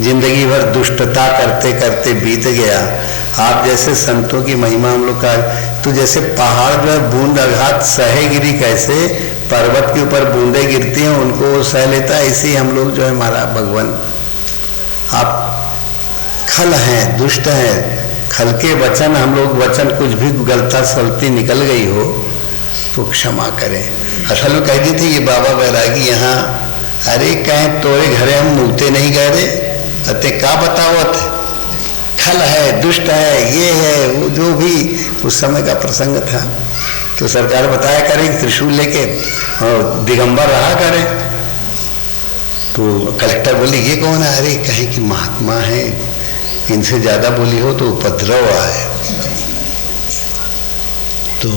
जिंदगी भर दुष्टता करते करते बीत गया। आप जैसे संतों की महिमा हम लोग का, तो जैसे पहाड़ जो है बूंद आघात सहे गिरी, कैसे पर्वत के ऊपर बूंदे गिरती हैं उनको सह लेता है, ऐसे ही हम लोग जो है हमारा भगवान, आप खल हैं, दुष्ट हैं, खल के वचन, हम लोग वचन कुछ भी गलता सलती निकल गई हो तो क्षमा करें। असल में कह दी थी ये बाबा बैरागी यहाँ, अरे कहें तोरे घरे हम मूते नहीं गए रे, अते का बतावत, खल है, दुष्ट है, ये है वो, जो भी उस समय का प्रसंग था। तो सरकार बताया करें त्रिशूल लेके और दिगंबर रहा करें। तो कलेक्टर बोली ये कौन है? अरे कहे कि महात्मा है, इनसे ज्यादा बोली हो तो उपद्रव आए। तो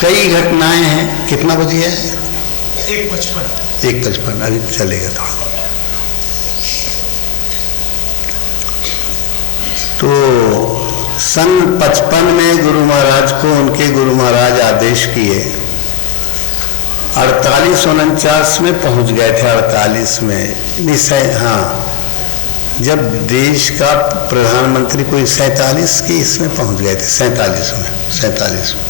कई घटनाएं हैं। कितना बजे है? 1:55 अभी चलेगा थोड़ा। तो सन 55 में गुरु महाराज को उनके गुरु महाराज आदेश किए, 48-49 में पहुंच गए थे। 48 में निश्चय, हाँ, जब देश का प्रधानमंत्री कोई 47 के इसमें पहुंच गए थे, 47 में।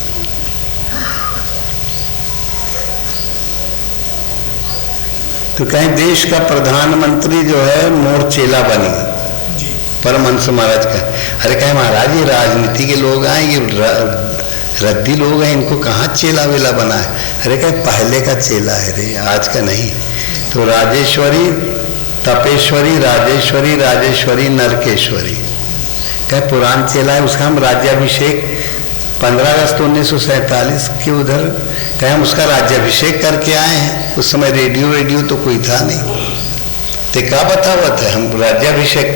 तो कहीं देश का प्रधानमंत्री जो है मोर चेला बनी परमहंस महाराज का। अरे कहे महाराज ये राजनीति के लोग आए, ये रद्दी लोग हैं, इनको कहाँ चेला वेला बना है? अरे कहे पहले का चेला है रे, आज का नहीं। तो राजेश्वरी, तपेश्वरी, राजेश्वरी, नरकेश्वरी कहे पुरान चेला है, उसका हम राज्याभिषेक 15 अगस्त 1947 के उधर कहे हम उसका राज्याभिषेक करके आए हैं। उस समय रेडियो तो कोई था नहीं, तो क्या बतावत है, हम राज्याभिषेक।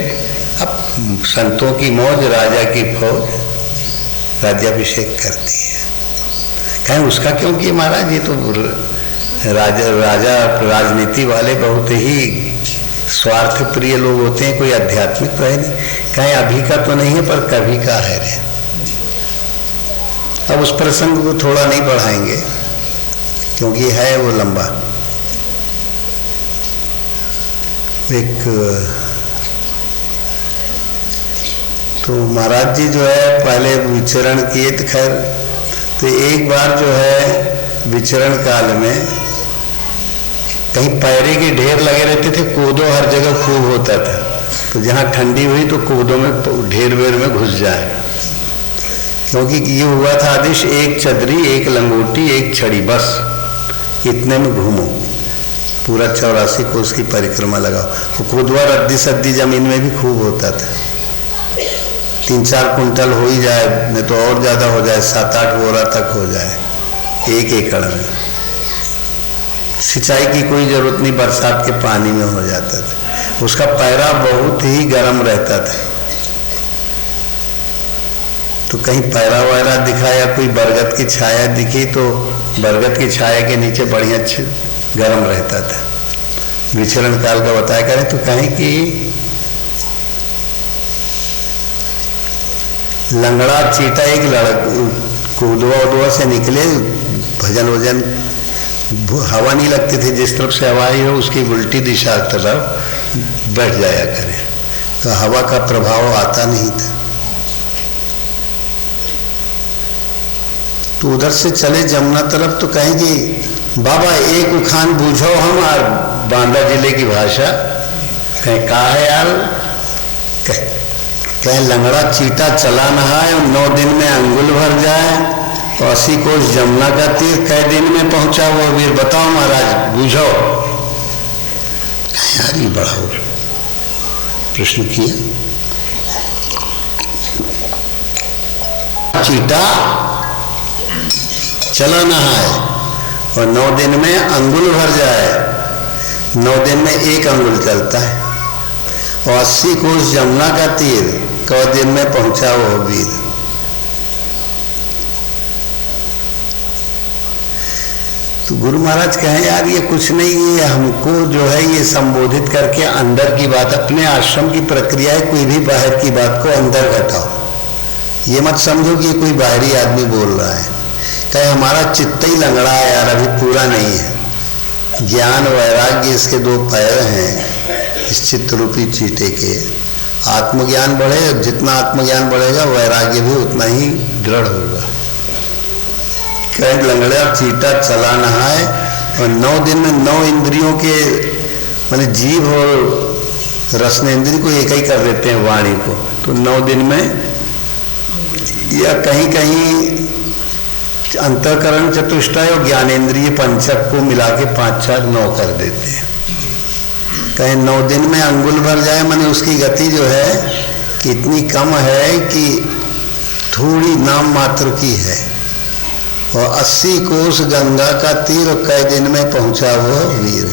अब संतों की मौज, राजा की फौज राज्याभिषेक करती है। कहें उसका क्यों किया महाराज? ये तो राजा राजनीति वाले बहुत ही स्वार्थ प्रिय लोग होते हैं, कोई आध्यात्मिक तो है नहीं। कहें अभी का तो नहीं है पर कभी का है रे। अब उस प्रसंग को थोड़ा नहीं बढ़ाएंगे क्योंकि है वो लंबा। एक तो महाराज जी जो है पहले विचरण किए थे, खैर तो एक बार जो है विचरण काल में कहीं पैरे के ढेर लगे रहते थे, कोदो हर जगह खूब होता था। तो जहाँ ठंडी हुई तो कोदो में ढेर वेर में घुस जाए, क्योंकि ये हुआ था आदेश, एक चदरी, एक लंगोटी, एक छड़ी, बस इतने में घूमो, पूरा 84 कोस की परिक्रमा लगाओ। वो कोदवा रद्दी सद्दी जमीन में भी खूब होता था, 3-4 कुंटल हो ही जाए, नहीं तो और ज़्यादा हो जाए, 7-8 बोरा तक हो जाए 1 एकड़ में। सिंचाई की कोई जरूरत नहीं, बरसात के पानी में हो जाता था। उसका पैरा बहुत ही गर्म रहता था। तो कहीं पैरा वैरा दिखा या कोई बरगद की छाया दिखी तो बरगद की छाया के नीचे बढ़िया गर्म रहता था। विचरण काल का बताया करें तो कहें कि लंगड़ा चीटा एक कूदवा उदवा से निकले, भजन वजन, हवा नहीं लगती थी, जिस तरफ से हवा आई हो उसकी उल्टी दिशा तरफ बैठ जाया करे, तो हवा का प्रभाव आता नहीं था। तो उधर से चले जमुना तरफ, तो कहेंगे बाबा एक उखान बूझो हम, और बांदा जिले की भाषा कहें का है यार, कहें लंगड़ा चीटा चला नहाए, 9 दिन में अंगुल भर जाए, 80 कोस जमुना का तीर कै दिन में पहुंचा वो वीर, बताओ महाराज बूझो। यार ये बड़ा हो प्रश्न किया। चीटा चला नहाए और 9 दिन में अंगुल भर जाए, 9 दिन में 1 अंगुल चलता है, और 80 कोस जमुना का तीर कै दिन में पहुंचा वो वीर। तो गुरु महाराज कहें यार ये कुछ नहीं, ये हमको जो है ये संबोधित करके अंदर की बात, अपने आश्रम की प्रक्रिया है, कोई भी बाहर की बात को अंदर घटाओ। ये मत समझो कि कोई बाहरी आदमी बोल रहा है। कहे हमारा चित्त ही लंगड़ा है यार, अभी पूरा नहीं है, ज्ञान वैराग्य इसके दो पैर हैं इस चित्त रूपी चीटे के। आत्मज्ञान बढ़े, जितना आत्मज्ञान बढ़ेगा वैराग्य भी उतना ही दृढ़ होगा। कहीं लंगड़ा चीटा चला नहाए और 9 दिन में 9 इंद्रियों के माने जीव और रसनेन्द्रिय को एक ही कर देते हैं वाणी को, तो 9 दिन में या कहीं कहीं अंतःकरण चतुष्टय और ज्ञानेन्द्रिय पंचक को मिला के 5, 4, 9 कर देते हैं। कहीं 9 दिन में अंगुल भर जाए, माने उसकी गति जो है कि इतनी कम है कि थोड़ी नाम मात्र की है। और 80 कोस गंगा का तीर कई दिन में पहुंचा वो वीर।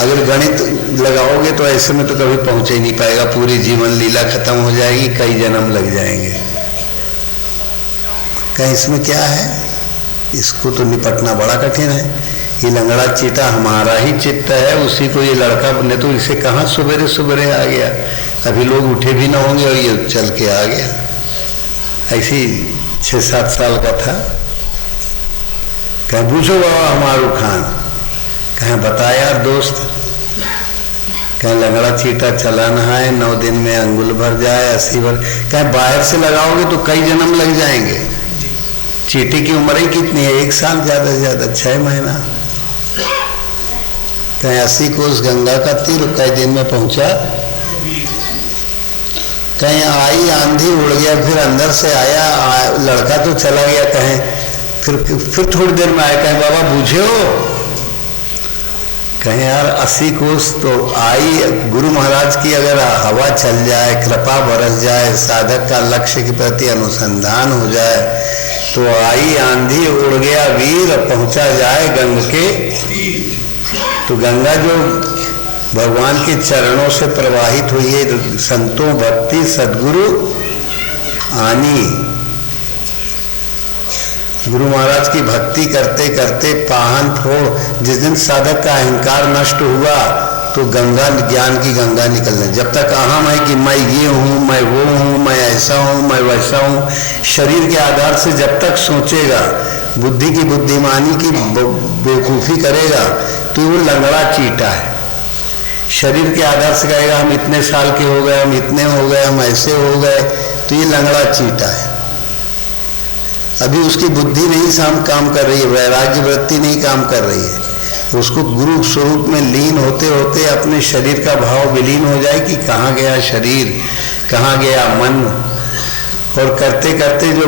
अगर गणित लगाओगे तो ऐसे में तो कभी पहुंच ही नहीं पाएगा, पूरी जीवन लीला खत्म हो जाएगी, कई जन्म लग जाएंगे। कहीं इसमें क्या है, इसको तो निपटना बड़ा कठिन है। ये लंगड़ा चीटा हमारा ही चित्त है, उसी को ये लड़का ने तो इसे कहाँ सुबेरे सुबेरे आ गया, अभी लोग उठे भी ना होंगे और ये चल के आ गया। ऐसी 6-7 साल का था। कहीं पूछो बाबा हमारू खान, कहीं बताया दोस्त, कहीं लंगड़ा चीटा चला नहाए 9 दिन में अंगुल भर जाए 80 भर, कहीं बाहर से लगाओगे तो कई जन्म लग जाएंगे। चीटे की उम्र ही कितनी है, 1 साल ज्यादा से ज्यादा 6 महीना। कहीं 80 कोस गंगा का तीर कई दिन में पहुंचा। कहीं आई आंधी उड़ गया, फिर अंदर से आया लड़का तो चला गया, कहीं फिर थोड़ी देर में आया, कहीं बाबा बूझे हो, कहीं यार 80 कोस तो आई। गुरु महाराज की अगर हवा चल जाए, कृपा बरस जाए, साधक का लक्ष्य के प्रति अनुसंधान हो जाए, तो आई आंधी उड़ गया वीर, पहुंचा जाए गंग के। तो गंगा जो भगवान के चरणों से प्रवाहित हुई है, संतों भक्ति सदगुरु आनी। गुरु महाराज की भक्ति करते करते पाहन फोड़, जिस दिन साधक का अहंकार नष्ट हुआ तो गंगा, ज्ञान की गंगा निकलने। जब तक अहम है कि मैं ये हूँ, मैं वो हूँ, मैं ऐसा हूँ, मैं वैसा हूँ, शरीर के आधार से जब तक सोचेगा, बुद्धि की बुद्धिमानी की बेवकूफ़ी करेगा, तो वो लंगड़ा चीटा है। शरीर के आधार से कहेगा हम इतने साल के हो गए, हम इतने हो गए, हम ऐसे हो गए, तो ये लंगड़ा चीटा है। अभी उसकी बुद्धि नहीं काम कर रही है, वैराग्य वृत्ति नहीं काम कर रही है। उसको गुरु स्वरूप में लीन होते होते अपने शरीर का भाव विलीन हो जाए कि कहाँ गया शरीर, कहाँ गया मन, और करते करते जो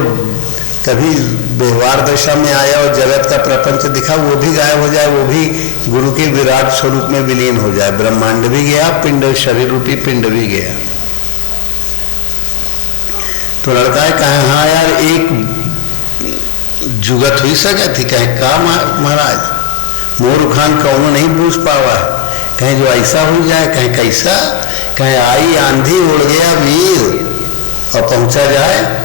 कभी व्यवहार दशा में आया और जगत का प्रपंच दिखा, वो भी गायब हो जाए, वो भी गुरु के विराट स्वरूप में विलीन हो जाए। ब्रह्मांड भी गया, पिंड, शरीर रूपी पिंड भी गया। तो लड़का है, कहे हाँ यार एक जुगत हुई सके थी, कहे का महाराज मोरू खान कौन नहीं पूछ पावा, कहीं जो ऐसा हो जाए, कहीं कैसा, कहीं आई आंधी उड़ गया वीर और पहुंचा जाए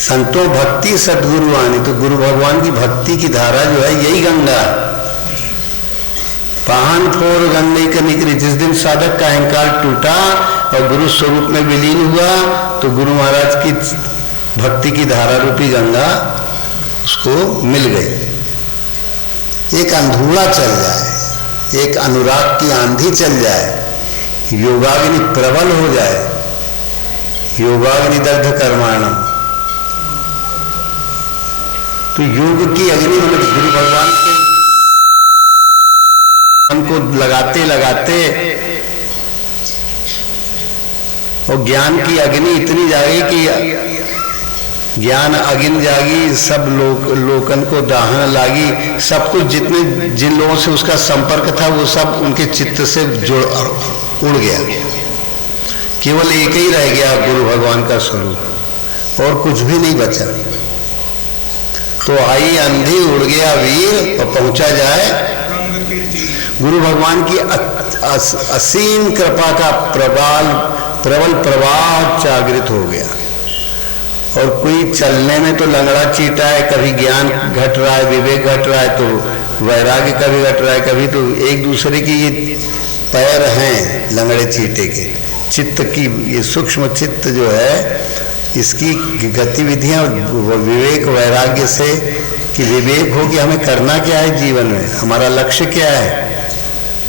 संतों भक्ति सदगुरु आनी। तो गुरु भगवान की भक्ति की धारा जो है यही गंगा। पाहन फोर गंगे का निकली। जिस दिन साधक का अहंकार टूटा और गुरु स्वरूप में विलीन हुआ, तो गुरु महाराज की भक्ति की धारा रूपी गंगा उसको मिल गई। एक अंधूरा चल जाए, एक अनुराग की आंधी चल जाए, योगाग्नि प्रबल हो जाए, योगाग्नि दग्ध कर्माणम। तो योग की अग्नि मतलब गुरु भगवान के मन को लगाते लगाते और ज्ञान की अग्नि इतनी जागी कि ज्ञान अग्नि जागी, सब लोकन को दाहन लागी। सब कुछ जितने जिन लोगों से उसका संपर्क था वो सब उनके चित्त से उड़ गया। केवल एक ही रह गया गुरु भगवान का स्वरूप, और कुछ भी नहीं बचा। तो आई अंधी उड़ गया वीर और पहुंचा जाए गुरु भगवान की असीम कृपा का प्रबल प्रवाह जागृत हो गया। और कोई चलने में तो लंगड़ा चीटा है, कभी ज्ञान घट रहा है, विवेक घट रहा है, तो वैराग्य कभी घट रहा है, कभी तो एक दूसरे की ये पैर हैं लंगड़े चीटे के। चित्त की ये सूक्ष्म चित्त जो है, इसकी गतिविधियां विवेक वैराग्य से कि विवेक हो कि हमें करना क्या है जीवन में, हमारा लक्ष्य क्या है,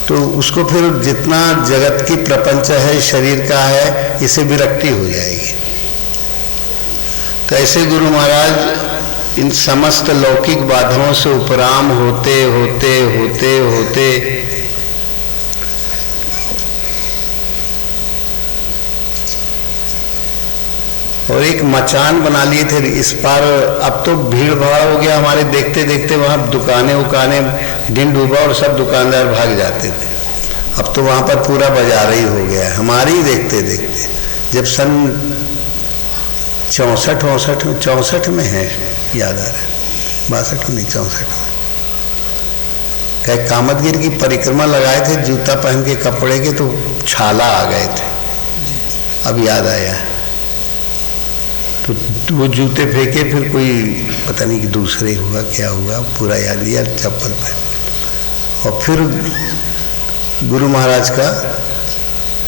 तो उसको फिर जितना जगत की प्रपंच है, शरीर का है, इसे विरक्ति हो जाएगी। तो ऐसे गुरु महाराज इन समस्त लौकिक बाधाओं से उपराम होते होते होते होते और एक मचान बना लिए थे इस पार। अब तो भीड़ भाड़ हो गया हमारे, देखते देखते वहाँ दुकानें उकाने दिन डूबा और सब दुकानदार भाग जाते थे। अब तो वहाँ पर पूरा बाजार ही हो गया है हमारे ही देखते देखते। जब सन 64 में है, याद आ रहा है, 62 नहीं 64 में कहीं कामतगिरी की परिक्रमा लगाए थे, जूता पहन के कपड़े के, तो छाला आ गए थे, अब याद आया। तो वो जूते फेंके, फिर कोई पता नहीं कि दूसरे हुआ क्या हुआ, पूरा याद दिया, चप्पल पहन। और फिर गुरु महाराज का,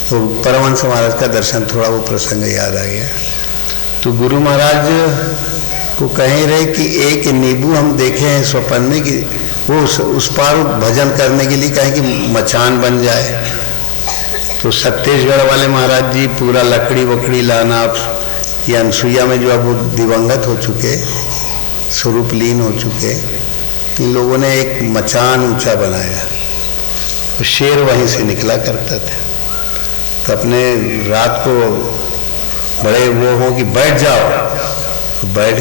तो परमहंस महाराज का दर्शन, थोड़ा वो प्रसंग याद आ गया। तो गुरु महाराज को कह रहे कि एक नींबू हम देखे हैं स्वप्न में कि वो उस पार भजन करने के लिए कहें कि मचान बन जाए। तो छत्तीसगढ़ वाले महाराज जी पूरा लकड़ी वकड़ी लाना, ये अनसुईया में जो अब वो दिवंगत हो चुके, स्वरूप लीन हो चुके, इन लोगों ने एक मचान ऊंचा बनाया। तो शेर वहीं से निकला करता था। तो अपने रात को बड़े वो हो कि बैठ जाओ, तो बैठ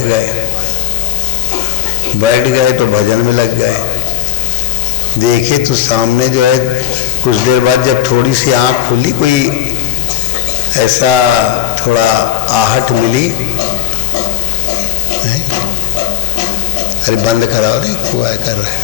गए तो भजन में लग गए। देखे तो सामने जो है, कुछ देर बाद जब थोड़ी सी आँख खुली, कोई ऐसा थोड़ा आहट मिली, अरे बंद कराओ रे, हुआ कर रहा है।